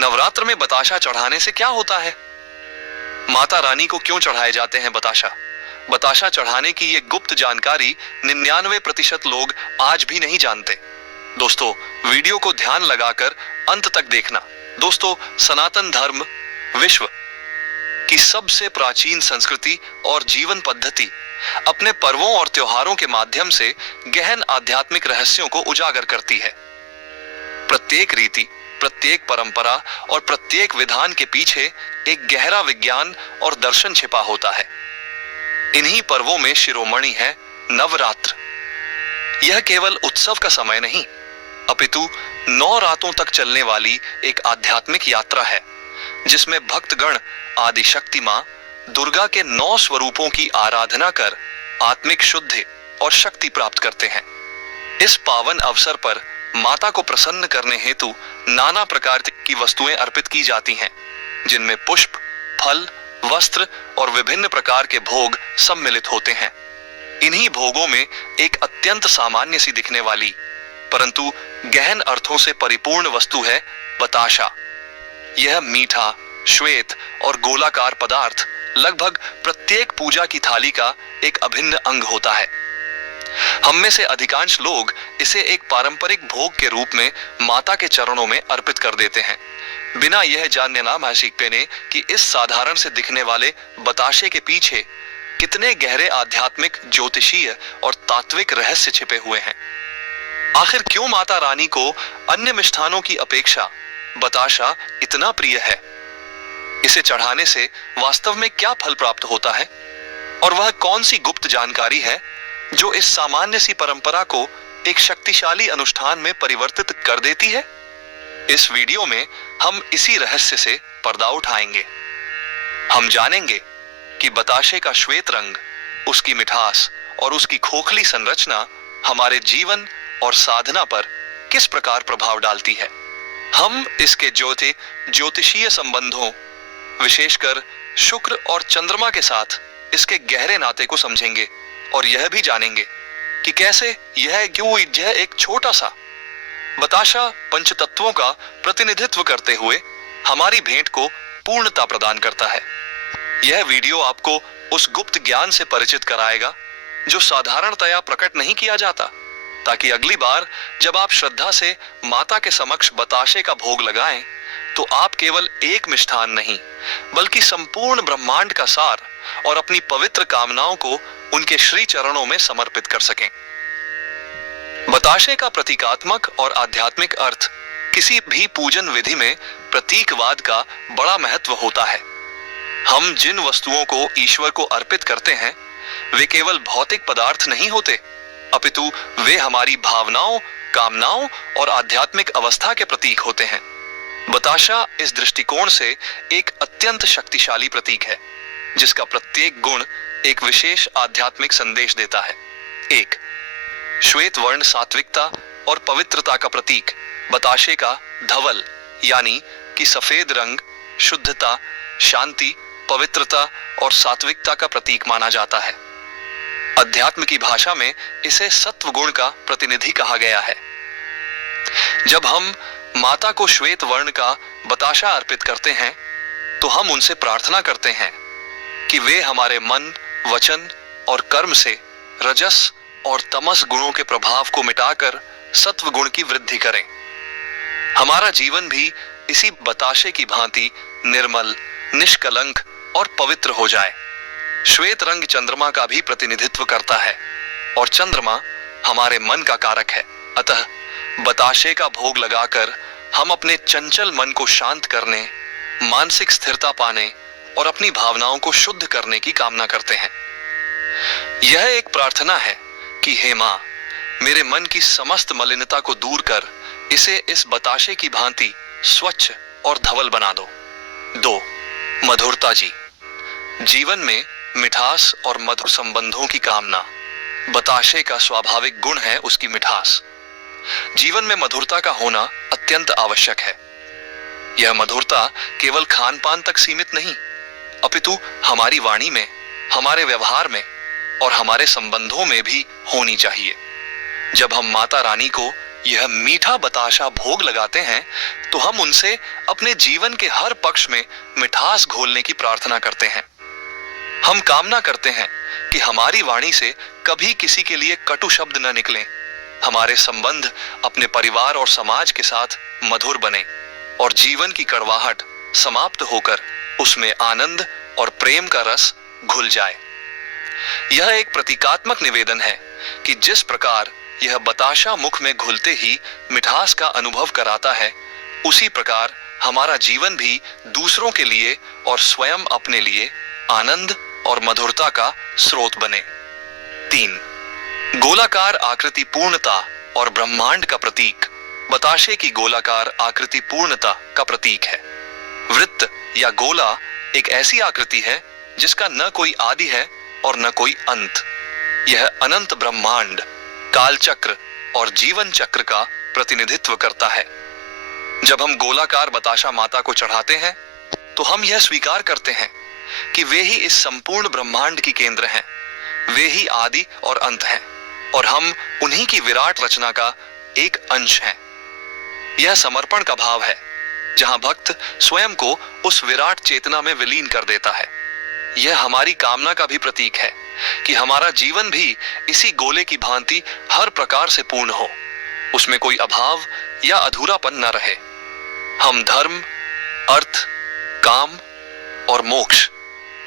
नवरात्र में बताशा चढ़ाने से क्या होता है? माता रानी को क्यों चढ़ाए जाते हैं बताशा? बताशा चढ़ाने की ये गुप्त जानकारी 99% लोग आज भी नहीं जानते। दोस्तों, वीडियो को ध्यान लगाकर अंत तक देखना। दोस्तों, सनातन धर्म विश्व की सबसे प्राचीन संस्कृति और जीवन पद्धति अपने पर्वों और त्योहारों के माध्यम से गहन आध्यात्मिक रहस्यों को उजागर करती है। प्रत्येक रीति, प्रत्येक परंपरा और प्रत्येक विधान के पीछे एक गहरा विज्ञान और दर्शन छिपा होता है। इन्हीं पर्वों में शिरोमणि है नवरात्र। यह केवल उत्सव का समय नहीं, अपितु 9 रातों तक चलने वाली एक आध्यात्मिक यात्रा है, जिसमें भक्तगण आदि शक्ति मां दुर्गा के 9 स्वरूपों की आराधना कर आत्मिक शुद्धि और शक्ति प्राप्त करते हैं। इस पावन अवसर पर माता को प्रसन्न करने हेतु नाना प्रकार की वस्तुएं अर्पित की जाती हैं, जिनमें पुष्प, फल, वस्त्र और विभिन्न प्रकार के भोग सम्मिलित होते हैं। इन्हीं भोगों में एक अत्यंत सामान्य सी दिखने वाली परंतु गहन अर्थों से परिपूर्ण वस्तु है बताशा। यह मीठा, श्वेत और गोलाकार पदार्थ लगभग प्रत्येक पूजा की थाली का एक अभिन्न अंग होता है। हम में से अधिकांश लोग इसे एक पारंपरिक भोग के रूप में माता के चरणों में अर्पित कर देते हैं, बिना यह जानने ना मासीकने कि इस साधारण से दिखने वाले बताशे के पीछे कितने गहरे आध्यात्मिक, ज्योतिषीय और तात्विक रहस्य छिपे हुए हैं। आखिर क्यों माता रानी को अन्य मिष्ठानों की अपेक्षा बताशा इतना प्रिय है? इसे चढ़ाने से वास्तव में क्या फल प्राप्त होता है, और वह कौन सी गुप्त जानकारी है जो इस सामान्य सी परंपरा को एक शक्तिशाली अनुष्ठान में परिवर्तित कर देती है? इस वीडियो में हम इसी रहस्य से पर्दा उठाएंगे। हम जानेंगे कि बताशे का श्वेत रंग, उसकी मिठास और उसकी खोखली संरचना हमारे जीवन और साधना पर किस प्रकार प्रभाव डालती है। हम इसके ज्योतिषीय संबंधों, विशेषकर शुक्र और चंद्रमा के साथ इसके गहरे नाते को समझेंगे और यह भी जानेंगे कि कैसे यह एक छोटा सा बताशा पंचतत्वों का प्रतिनिधित्व करते हुए हमारी भेंट को पूर्णता प्रदान करता है। यह वीडियो आपको उस गुप्त ज्ञान से परिचित कराएगा जो साधारणतया प्रकट नहीं किया जाता, ताकि अगली बार जब आप श्रद्धा से माता के समक्ष बताशे का भोग लगाएं, तो आप केवल एक मिष्ठान नहीं, बल्कि संपूर्ण ब्रह्मांड का सार और अपनी पवित्र कामनाओं को उनके श्री चरणों में समर्पित कर सकें। बताशे का प्रतीकात्मक और आध्यात्मिक अर्थ किसी भी पूजन विधि में प्रतीकवाद का बड़ा महत्व होता है। हम जिन वस्तुओं को ईश्वर को अर्पित करते हैं, वे केवल भौतिक पदार्थ नहीं होते, अपितु वे हमारी भावनाओं, कामनाओं और आध्यात्मिक अवस्था के प्रतीक होते हैं। बताशा इस दृष्टिकोण से एक अत्यंत शक्तिशाली प्रतीक है, जिसका प्रत्येक गुण एक विशेष आध्यात्मिक संदेश देता है। 1. श्वेत वर्ण सात्विकता और पवित्रता का प्रतीक। बताशे का धवल यानी कि सफेद रंग शुद्धता, शांति, पवित्रता और सात्विकता का प्रतीक माना जाता है। अध्यात्म की भाषा में इसे सत्व गुण का प्रतिनिधि कहा गया है। जब हम माता को श्वेत वर्ण का बताशा अर्पित करते हैं, तो हम उनसे प्रार्थना करते हैं कि वे हमारे मन, वचन और कर्म से रजस और तमस गुणों के प्रभाव को मिटाकर सत्व गुण की वृद्धि करें। हमारा जीवन भी इसी बताशे की भांति निर्मल, निष्कलंक और पवित्र हो जाए। श्वेत रंग चंद्रमा का भी प्रतिनिधित्व करता है और चंद्रमा हमारे मन का कारक है। अतः बताशे का भोग लगाकर हम अपने चंचल मन को शांत करने, मानसिक स्थिरता पाने और अपनी भावनाओं को शुद्ध करने की कामना करते हैं। यह एक प्रार्थना है कि हे मां, मेरे मन की समस्त मलिनता को दूर कर इसे इस बताशे की भांति स्वच्छ और धवल बना दो। 2. मधुरता जी। जीवन में मिठास और मधुर संबंधों की कामना। बताशे का स्वाभाविक गुण है उसकी मिठास। जीवन में मधुरता का होना अत्यंत आवश्यक है। यह मधुरता केवल खान पान तक सीमित नहीं, अपितु हमारी वाणी में, हमारे व्यवहार में और हमारे संबंधों में भी होनी चाहिए। जब हम माता रानी को यह मीठा बताशा भोग लगाते हैं तो हम उनसे अपने जीवन के हर पक्ष में मिठास घोलने की प्रार्थना करते हैं। हम कामना करते हैं कि हमारी वाणी से कभी किसी के लिए कटु शब्द न निकलें, हमारे संबंध अपने परिवार और समाज के साथ मधुर बने और जीवन की कड़वाहट समाप्त होकर उसमें आनंद और प्रेम का रस घुल जाए। यह एक प्रतीकात्मक निवेदन है कि जिस प्रकार यह बताशा मुख में घुलते ही मिठास का अनुभव कराता है, उसी प्रकार हमारा जीवन भी दूसरों के लिए और स्वयं अपने लिए आनंद और मधुरता का स्रोत बने। 3. गोलाकार आकृति पूर्णता और ब्रह्मांड का प्रतीक। बताशे की गोलाकार आकृति पूर्णता का प्रतीक है। वृत्त या गोला एक ऐसी आकृति है जिसका न कोई आदि है और न कोई अंत। यह अनंत ब्रह्मांड, काल चक्र और जीवन चक्र का प्रतिनिधित्व करता है। जब हम गोलाकार बताशा माता को चढ़ाते हैं तो हम यह स्वीकार करते हैं कि वे ही इस संपूर्ण ब्रह्मांड की केंद्र हैं, वे ही आदि और अंत हैं और हम उन्हीं की विराट रचना का एक अंश हैं। यह समर्पण का भाव है जहां भक्त स्वयं को उस विराट चेतना में विलीन कर देता है। यह हमारी कामना का भी प्रतीक है कि हमारा जीवन भी इसी गोले की भांति हर प्रकार से पूर्ण हो, उसमें कोई अभाव या अधूरापन न रहे। हम धर्म, अर्थ, काम और मोक्ष,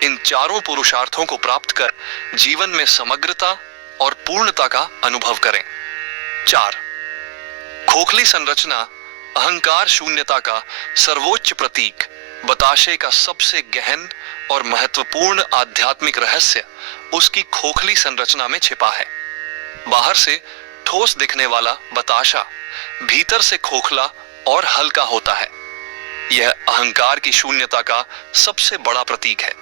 इन चारों पुरुषार्थों को प्राप्त कर जीवन में समग्रता और पूर्णता का अनुभव करें। 4. खोखली संरचना अहंकार शून्यता का सर्वोच्च प्रतीक। बताशे का सबसे गहन और महत्वपूर्ण आध्यात्मिक रहस्य उसकी खोखली संरचना में छिपा है। बाहर से ठोस दिखने वाला बताशा भीतर से खोखला और हल्का होता है। यह अहंकार की शून्यता का सबसे बड़ा प्रतीक है।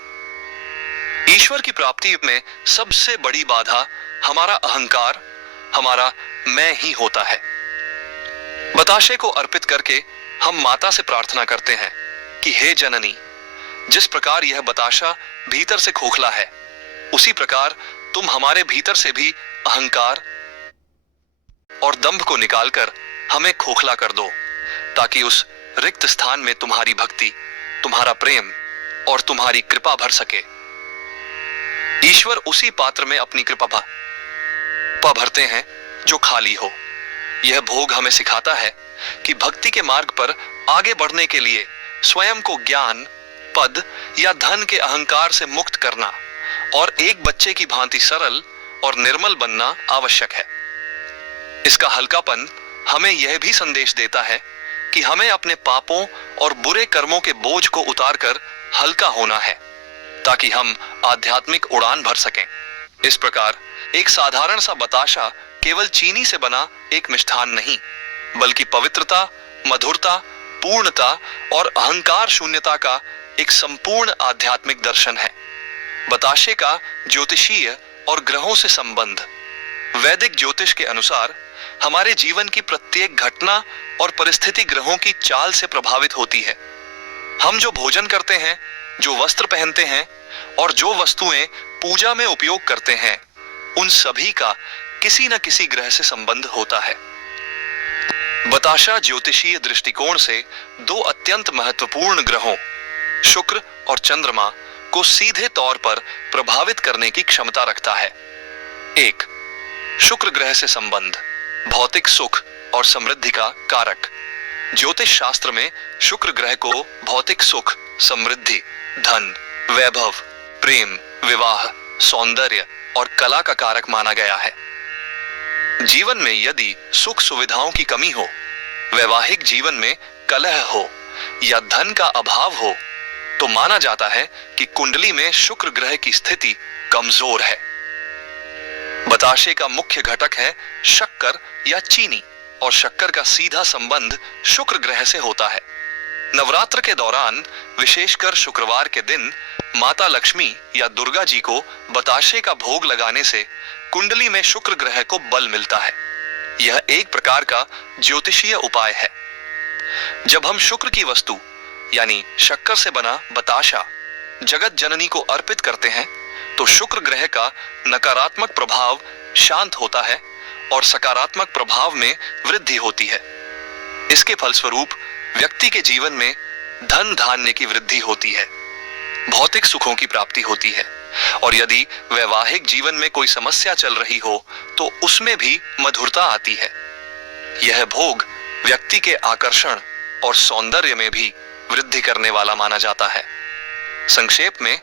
ईश्वर की प्राप्ति में सबसे बड़ी बाधा हमारा अहंकार, हमारा मैं ही होता है। बताशे को अर्पित करके हम माता से प्रार्थना करते हैं कि हे जननी, जिस प्रकार यह बताशा भीतर से खोखला है, उसी प्रकार तुम हमारे भीतर से भी अहंकार और दंभ को निकालकर हमें खोखला कर दो, ताकि उस रिक्त स्थान में तुम्हारी भक्ति, तुम्हारा प्रेम और तुम्हारी कृपा भर सके। ईश्वर उसी पात्र में अपनी कृपा भरते हैं जो खाली हो। यह भोग हमें सिखाता है कि भक्ति के मार्ग पर आगे बढ़ने के लिए स्वयं को ज्ञान, पद या धन के अहंकार से मुक्त करना और एक बच्चे की भांति सरल और निर्मल बनना आवश्यक है। इसका हल्कापन हमें यह भी संदेश देता है कि हमें अपने पापों और बुरे कर्मों के बोझ को उतारकर हल्का होना है, ताकि हम आध्यात्मिक उड़ान भर सकें। इस प्रकार एक साधारण सा बताशा केवल चीनी से बना एक मिष्ठान नहीं, बल्कि पवित्रता, मधुरता, पूर्णता और अहंकार शून्यता का एक संपूर्ण आध्यात्मिक दर्शन है। बताशे का ज्योतिषीय और ग्रहों से संबंध। वैदिक ज्योतिष के अनुसार हमारे जीवन की प्रत्येक घटना और परिस्थिति ग्रहों की चाल से प्रभावित होती है। हम जो भोजन करते हैं, जो वस्त्र पहनते हैं और जो वस्तुएं पूजा में उपयोग करते हैं, उन सभी का किसी न किसी ग्रह से संबंध होता है। बताशा ज्योतिषीय दृष्टिकोण से दो अत्यंत महत्वपूर्ण ग्रहों, शुक्र और चंद्रमा, को सीधे तौर पर प्रभावित करने की क्षमता रखता है। 1. शुक्र ग्रह से संबंध। भौतिक सुख और समृद्धि का कारक। ज्योतिष शास्त्र में शुक्र ग्रह को भौतिक सुख, समृद्धि, धन, वैभव, प्रेम, विवाह, सौंदर्य और कला का कारक माना गया है। जीवन में यदि सुख सुविधाओं की कमी हो, वैवाहिक जीवन में कलह हो या धन का अभाव हो, तो माना जाता है कि कुंडली में शुक्र ग्रह की स्थिति कमजोर है। बताशे का मुख्य घटक है शक्कर या चीनी, और शक्कर का सीधा संबंध शुक्र ग्रह से होता है। नवरात्र के दौरान, विशेषकर शुक्रवार के दिन, माता लक्ष्मी या दुर्गा जी को बताशे का भोग लगाने से कुंडली में शुक्र ग्रह को बल मिलता है। यह एक प्रकार का ज्योतिषीय उपाय है। जब हम शुक्र की वस्तु यानी शक्कर से बना बताशा जगत जननी को अर्पित करते हैं, तो शुक्र ग्रह का नकारात्मक प्रभाव शांत होता है और सकारात्मक प्रभाव में वृद्धि होती है। इसके फलस्वरूप व्यक्ति के जीवन में धन धान्य की वृद्धि होती है, भौतिक सुखों की प्राप्ति होती है, और यदि वैवाहिक जीवन में कोई समस्या चल रही हो तो उसमें भी मधुरता आती है। यह भोग व्यक्ति के आकर्षण और सौंदर्य में भी वृद्धि करने वाला माना जाता है। संक्षेप में,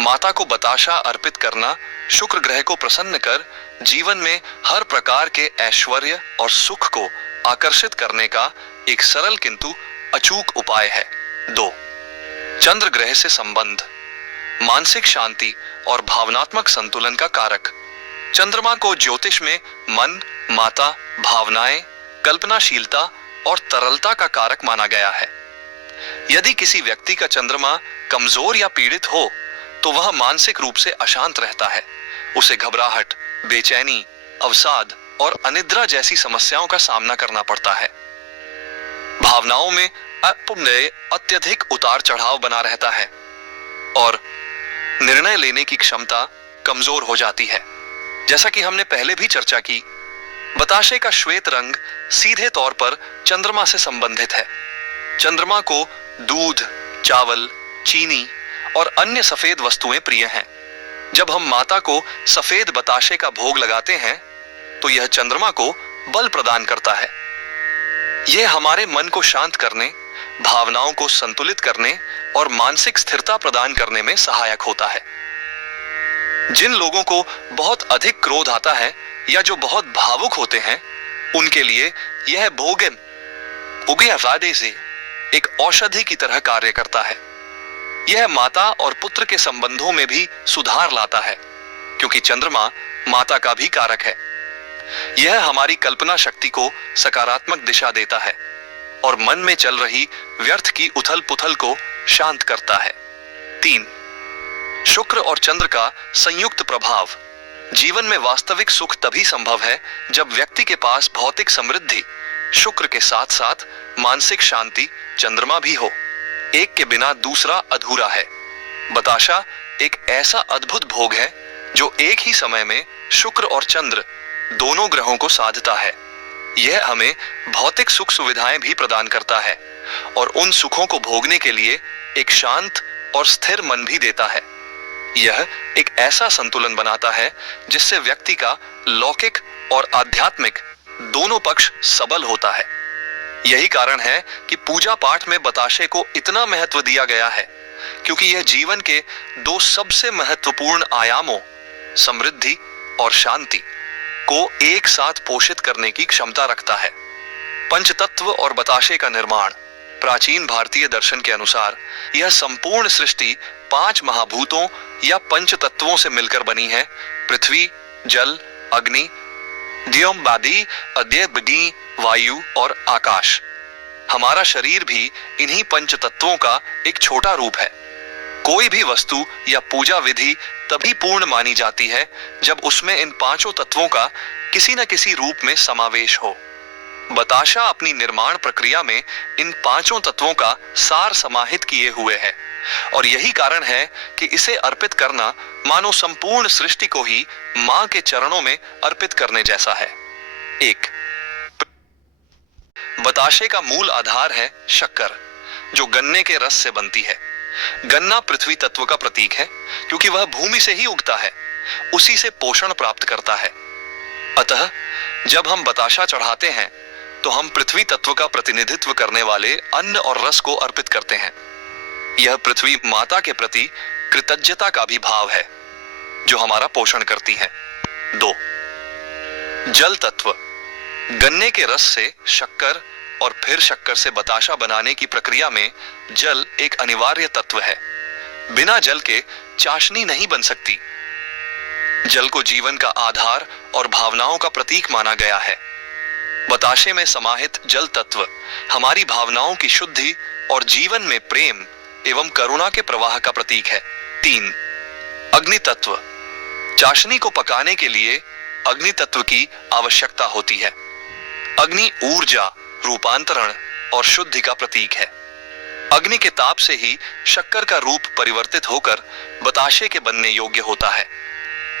माता को बताशा अर्पित करना शुक्र ग्रह को प्रसन्न कर जीवन में हर प्रकार के ऐश्वर्य और सुख को आकर्षित करने का एक सरल किंतु अचूक उपाय है। 2. चंद्र ग्रह से संबंध। मानसिक शांति और भावनात्मक संतुलन का कारक। चंद्रमा को ज्योतिष में मन, माता, भावनाएं, कल्पनाशीलता और तरलता का कारक माना गया है। यदि किसी व्यक्ति का चंद्रमा कमजोर या पीड़ित हो तो वह मानसिक रूप से अशांत रहता है। उसे घबराहट, बेचैनी, अवसाद और अनिद्रा जैसी समस्याओं का सामना करना पड़ता है। भावनाओं में अपने अत्यधिक उतार चढ़ाव बना रहता है और निर्णय लेने की क्षमता कमजोर हो जाती है। जैसा कि हमने पहले भी चर्चा की, बताशे का श्वेत रंग सीधे तौर पर चंद्रमा से संबंधित है। चंद्रमा को दूध, चावल, चीनी और अन्य सफेद वस्तुएं प्रिय हैं। जब हम माता को सफेद बताशे का भोग लगाते हैं तो यह चंद्रमा को बल प्रदान करता है। यह हमारे मन को शांत करने, भावनाओं को संतुलित करने और मानसिक स्थिरता प्रदान करने में सहायक होता है। जिन लोगों को बहुत अधिक क्रोध आता है या जो बहुत भावुक होते हैं, उनके लिए यह भोजन उगे अफादे से एक औषधि की तरह कार्य करता है। यह माता और पुत्र के संबंधों में भी सुधार लाता है, क्योंकि चंद्रमा माता का भी कारक है। यह हमारी कल्पना शक्ति को सकारात्मक दिशा देता है और मन में चल रही व्यर्थ की उथल पुथल को शांत करता है। 3. शुक्र और चंद्र का संयुक्त प्रभाव। जीवन में वास्तविक सुख तभी संभव है जब व्यक्ति के पास भौतिक समृद्धि, शुक्र के साथ साथ मानसिक शांति, चंद्रमा भी हो। एक के बिना दूसरा अधूरा है। बताशा एक ऐसा अद्भुत भोग है जो एक ही समय में शुक्र और चंद्र दोनों ग्रहों को साधता है। यह हमें भौतिक सुख सुविधाएं भी प्रदान करता है और उन सुखों को भोगने के लिए एक शांत और स्थिर मन भी देता है। यह एक ऐसा संतुलन बनाता है जिससे व्यक्ति का लौकिक और आध्यात्मिक दोनों पक्ष सबल होता है। यही कारण है कि पूजा पाठ में बताशे को इतना महत्व दिया गया है, क्योंकि यह जीवन के दो सबसे महत्वपूर्ण आयामों, समृद्धि और शांति, को एक साथ पोषित करने की क्षमता रखता है। पंचतत्व और बताशे का निर्माण। प्राचीन भारतीय दर्शन के अनुसार यह संपूर्ण सृष्टि 5 महाभूतों या पंच तत्वों से मिलकर बनी है। पृथ्वी, जल, अग्नि, द्योमबादी, अद्यबगी, वायु और आकाश। हमारा शरीर भी इन्हीं पंच तत्वों का एक छोटा रूप है। कोई भी वस्तु या पूजा विधि तभी पूर्ण मानी जाती है जब उसमें इन पांचों तत्वों का किसी न किसी रूप में समावेश हो। बताशा अपनी निर्माण प्रक्रिया में इन पांचों तत्वों का सार समाहित किए हुए है और यही कारण है कि इसे अर्पित करना मानो संपूर्ण सृष्टि को ही मां के चरणों में अर्पित करने जैसा है। 1. बताशे का मूल आधार है शक्कर, जो गन्ने के रस से बनती है। गन्ना पृथ्वी तत्व का प्रतीक है क्योंकि वह भूमि से ही उगता है, उसी से पोषण प्राप्त करता है। अतः जब हम बताशा चढ़ाते हैं तो हम पृथ्वी तत्व का प्रतिनिधित्व करने वाले अन्न और रस को अर्पित करते हैं। यह पृथ्वी माता के प्रति कृतज्ञता का भी भाव है जो हमारा पोषण करती है। 2. जल तत्व। गन्ने के रस से शक्कर और फिर शक्कर से बताशा बनाने की प्रक्रिया में जल एक अनिवार्य तत्व है। बिना जल के चाशनी नहीं बन सकती। जल को जीवन का आधार और भावनाओं का प्रतीक माना गया है। बताशे में समाहित जल तत्व हमारी भावनाओं की शुद्धि और जीवन में प्रेम एवं करुणा के प्रवाह का प्रतीक है। 3. अग्नि तत्व। चाशनी को पकाने के लिए अग्नि तत्व की आवश्यकता होती है। अग्नि ऊर्जा, रूपांतरण और शुद्धि का प्रतीक है। अग्नि के ताप से ही शक्कर का रूप परिवर्तित होकर बताशे के बनने योग्य होता है।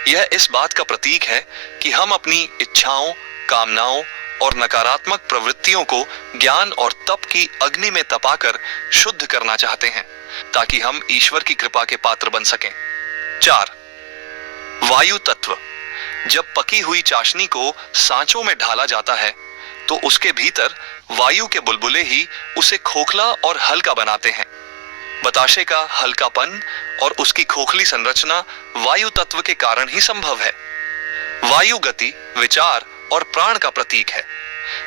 यह इस बात का प्रतीक है कि हम अपनी इच्छाओं, कामनाओं और नकारात्मक प्रवृत्तियों को ज्ञान और तप की अग्नि में तपाकर शुद्ध करना चाहते हैं, ताकि हम ईश्वर की कृपा के पात्र बन सकें। 4. वायु तत्व। जब पकी हुई चाशनी को सांचों में ढाला जाता है तो उसके भीतर वायु के बुलबुले ही उसे खोखला और हल्का बनाते हैं। बताशे का हल्कापन और उसकी खोखली संरचना वायु तत्व के कारण ही संभव है। वायु गति, विचार और प्राण का प्रतीक है।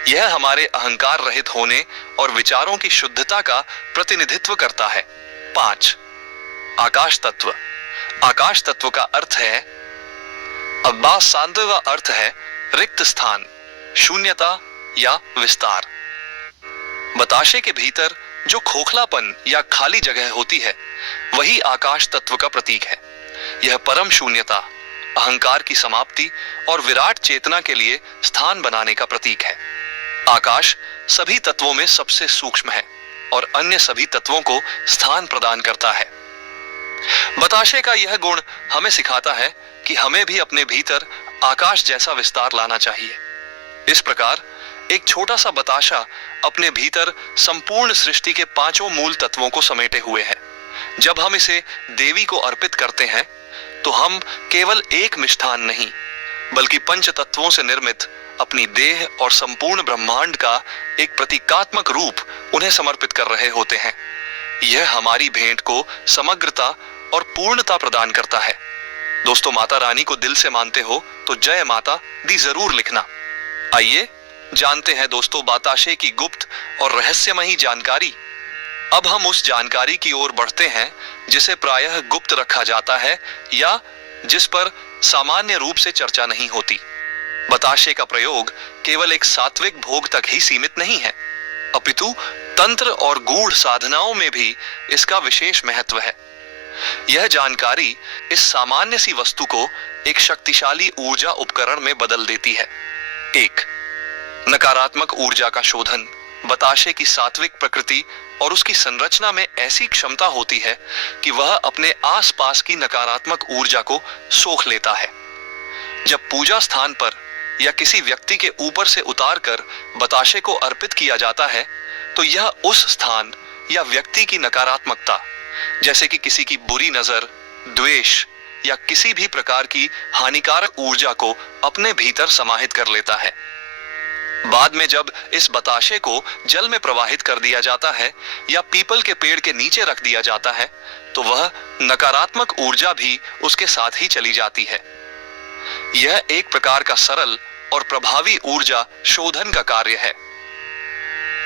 यह हमारे अहंकार रहित होने और विचारों की शुद्धता का प्रतिनिधित्व करता है। 5. आकाश तत्व। आकाश तत्व का अर्थ है अब्बास सांत्व का अर्थ है रिक्त स्थान, शून्यता या विस्तार। बताशे के भीतर जो खोखलापन या खाली जगह होती है वही आकाश तत्व का प्रतीक है। यह परम शून्यता, अहंकार की समाप्ति और विराट चेतना के लिए स्थान बनाने का प्रतीक है। आकाश सभी तत्वों में सबसे सूक्ष्म है और अन्य सभी तत्वों को स्थान प्रदान करता है। बताशे का यह गुण हमें सिखाता है कि हमें भी अपने भीतर आकाश जैसा विस्तार लाना चाहिए। इस प्रकार एक छोटा सा बताशा अपने भीतर संपूर्ण सृष्टि के 5 मूल तत्वों को समेटे हुए है। जब हम इसे देवी को अर्पित करते हैं तो हम केवल एक मिष्ठान नहीं बल्कि पंच तत्वों से निर्मित अपनी देह और संपूर्ण ब्रह्मांड का एक प्रतीकात्मक रूप उन्हें समर्पित कर रहे होते हैं। यह हमारी भेंट को समग्रता और पूर्णता प्रदान करता है। दोस्तों, माता रानी को दिल से मानते हो तो जय माता दी जरूर लिखना। आइए जानते हैं दोस्तों बताशे की गुप्त और रहस्यमयी जानकारी। अब हम उस जानकारी की ओर बढ़ते हैं जिसे प्रायः गुप्त रखा जाता है या जिस पर सामान्य रूप से चर्चा नहीं होती। बताशे का प्रयोग केवल एक सात्विक भोग तक ही सीमित नहीं है, अपितु तंत्र और गूढ़ साधनाओं में भी इसका विशेष महत्व है। यह जानकारी इस सामान्य सी वस्तु को एक शक्तिशाली ऊर्जा उपकरण में बदल देती है। 1. नकारात्मक ऊर्जा का शोधन। बताशे की सात्विक प्रकृति और उसकी संरचना में ऐसी क्षमता होती है कि वह अपने आसपास की नकारात्मक ऊर्जा को सोख लेता है। जब पूजा स्थान पर या किसी व्यक्ति के ऊपर से उतारकर बताशे को अर्पित किया जाता है तो यह उस स्थान या व्यक्ति की नकारात्मकता, जैसे कि किसी की बुरी नजर, द्वेष या किसी भी प्रकार की हानिकारक ऊर्जा को अपने भीतर समाहित कर लेता है। बाद में जब इस बताशे को जल में प्रवाहित कर दिया जाता है या पीपल के पेड़ के नीचे रख दिया जाता है तो वह नकारात्मक ऊर्जा भी उसके साथ ही चली जाती है। यह एक प्रकार का सरल और प्रभावी ऊर्जा शोधन का कार्य है।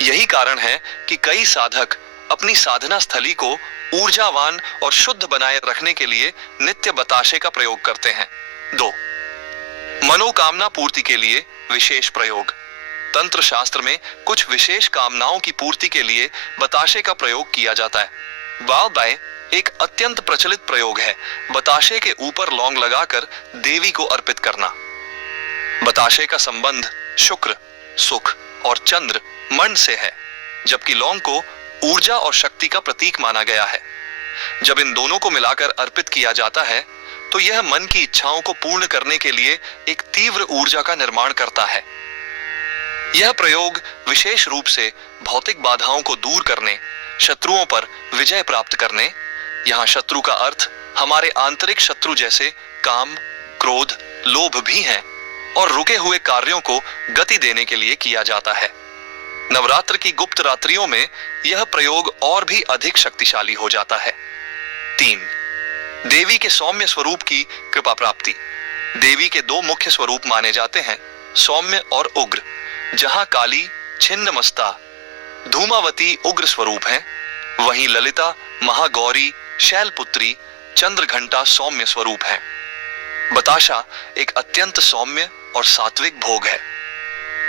यही कारण है कि कई साधक अपनी साधना स्थली को ऊर्जावान और शुद्ध बनाए रखने के लिए नित्य बताशे का प्रयोग करते हैं। 2. मनोकामना पूर्ति के लिए विशेष प्रयोग। तंत्र शास्त्र में कुछ विशेष कामनाओं की पूर्ति के लिए बताशे का प्रयोग किया जाता है। बाय एक अत्यंत प्रचलित प्रयोग है बताशे के ऊपर लौंग लगाकर देवी को अर्पित करना। बताशे का संबंध शुक्र, सुख और चंद्र मन से है, जबकि लौंग को ऊर्जा और शक्ति का प्रतीक माना गया है। जब इन दोनों को मिलाकर अर्पित किया जाता है तो यह मन की इच्छाओं को पूर्ण करने के लिए एक तीव्र ऊर्जा का निर्माण करता है। यह प्रयोग विशेष रूप से भौतिक बाधाओं को दूर करने, शत्रुओं पर विजय प्राप्त करने, यहाँ शत्रु का अर्थ हमारे आंतरिक शत्रु जैसे काम, क्रोध, लोभ भी हैं, और रुके हुए कार्यों को गति देने के लिए किया जाता है। नवरात्र की गुप्त रात्रियों में यह प्रयोग और भी अधिक शक्तिशाली हो जाता है। 3. देवी के सौम्य स्वरूप की कृपा प्राप्ति। देवी के 2 मुख्य स्वरूप माने जाते हैं, सौम्य और उग्र। जहां काली छिन्नमस्ता धूमावती उग्र स्वरूप है, वहीं ललिता, महागौरी, शैलपुत्री, चंद्रघंटा सौम्य स्वरूप है। बताशा एक अत्यंत सौम्य और सात्विक भोग है।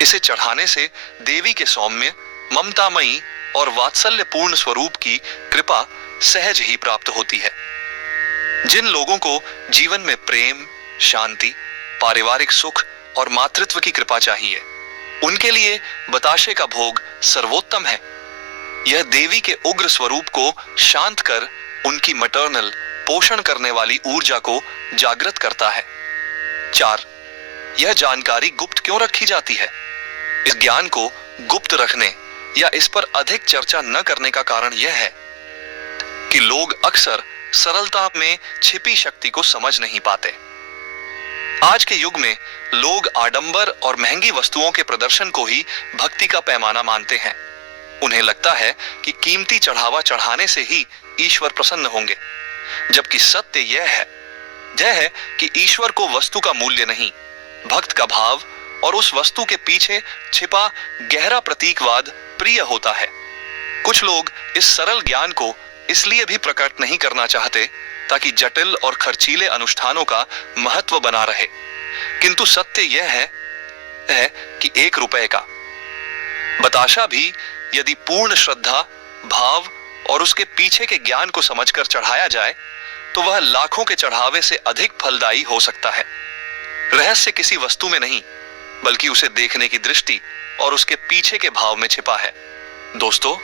इसे चढ़ाने से देवी के सौम्य, ममतामयी और वात्सल्यपूर्ण स्वरूप की कृपा सहज ही प्राप्त होती है। जिन लोगों को जीवन में प्रेम, शांति, पारिवारिक सुख और मातृत्व की कृपा चाहिए, उनके लिए बताशे का भोग सर्वोत्तम है। यह देवी के उग्र स्वरूप को शांत कर उनकी मैटरनल पोषण करने वाली ऊर्जा को जागृत करता है। 4. यह जानकारी गुप्त क्यों रखी जाती है? इस ज्ञान को गुप्त रखने या इस पर अधिक चर्चा न करने का कारण यह है कि लोग अक्सर सरलता में छिपी शक्ति को समझ नहीं पाते। आज के युग में लोग आडंबर और महंगी वस्तुओं के प्रदर्शन को ही भक्ति का पैमाना मानते हैं। उन्हें लगता है कि कीमती चढ़ावा चढ़ाने से ही ईश्वर प्रसन्न होंगे, जबकि सत्य यह है कि ईश्वर को वस्तु का मूल्य नहीं, भक्त का भाव और उस वस्तु के पीछे छिपा गहरा प्रतीकवाद प्रिय होता है। कुछ लोग इस सरल ज्ञान को इसलिए भी प्रकट नहीं करना चाहते ताकि जटिल और खर्चीले अनुष्ठानों का महत्व बना रहे, किंतु सत्य यह है कि 1 रुपए का बताशा भी यदि पूर्ण श्रद्धा, भाव और उसके पीछे के ज्ञान को समझकर चढ़ाया जाए तो वह लाखों के चढ़ावे से अधिक फलदायी हो सकता है। रहस्य किसी वस्तु में नहीं, बल्कि उसे देखने की दृष्टि और उसके पीछे के भाव में छिपा है। दोस्तों,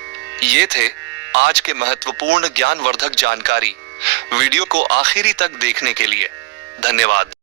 ये थे आज के महत्वपूर्ण ज्ञानवर्धक जानकारी। वीडियो को आखिरी तक देखने के लिए धन्यवाद।